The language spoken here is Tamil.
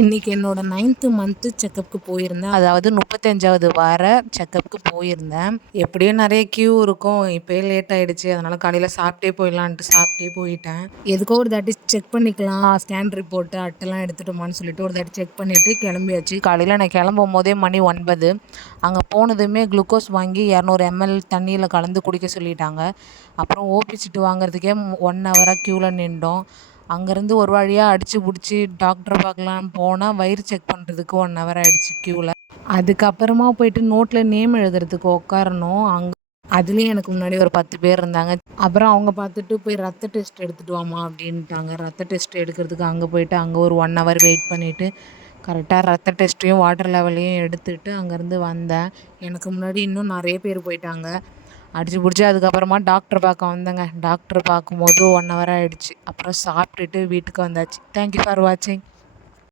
இன்றைக்கி என்னோடய 9th மந்த்து செக்கப்புக்கு போயிருந்தேன். அதாவது 35வது வார செக்கப்புக்கு போயிருந்தேன். எப்படியும் நிறைய க்யூ இருக்கும். இப்போயே லேட் ஆகிடுச்சு, அதனால் காலையில் சாப்பிட்டே போயிடலான்ட்டு சாப்பிட்டே போயிட்டேன். எதுக்கோ ஒரு தாட்டி செக் பண்ணிக்கலாம், ஸ்கேன் ரிப்போர்ட்டு அட்டெல்லாம் எடுத்துட்டோமான்னு சொல்லிட்டு ஒரு தாட்டி செக் பண்ணிவிட்டு கிளம்பியாச்சு. காலையில் நான் கிளம்பும் போதே மணி 9. அங்கே போனதுமே குளுக்கோஸ் வாங்கி 200 ml தண்ணியில் கலந்து குடிக்க சொல்லிட்டாங்க. அப்புறம் ஓபி சீட்டு வாங்குறதுக்கே 1 ஹவராக க்யூவில் நின்றோம். அங்கேருந்து ஒரு வழியாக அடித்து பிடிச்சி டாக்டரை பார்க்கலாம் போனால் வயிறு செக் பண்ணுறதுக்கு 1 ஹவர் ஆகிடுச்சு க்யூவில். அதுக்கப்புறமா போயிட்டு நோட்டில் நேம் எழுதுறதுக்கு உட்காரணும். அதுலேயும் எனக்கு முன்னாடி ஒரு 10 பேர் இருந்தாங்க. அப்புறம் அவங்க பார்த்துட்டு போய் ரத்த டெஸ்ட் எடுத்துகிட்டு வாமா அப்படின்ட்டாங்க. ரத்த டெஸ்ட் எடுக்கிறதுக்கு அங்கே போயிட்டு அங்கே ஒரு 1 ஹவர் வெயிட் பண்ணிவிட்டு கரெக்டாக ரத்த டெஸ்ட்டையும் வாட்டர் லெவலையும் எடுத்துகிட்டு அங்கேருந்து வந்தேன். எனக்கு முன்னாடி இன்னும் நிறைய பேர் போயிட்டாங்க. அடித்து பிடிச்சி அதுக்கப்புறமா டாக்டர் பார்க்க வந்தேங்க. டாக்டர் பார்க்கும்போது 1 ஹவர் ஆகிடுச்சு. அப்புறம் சாப்பிட்டுட்டு வீட்டுக்கு வந்தாச்சு. தேங்க்யூ ஃபார் வாட்சிங்.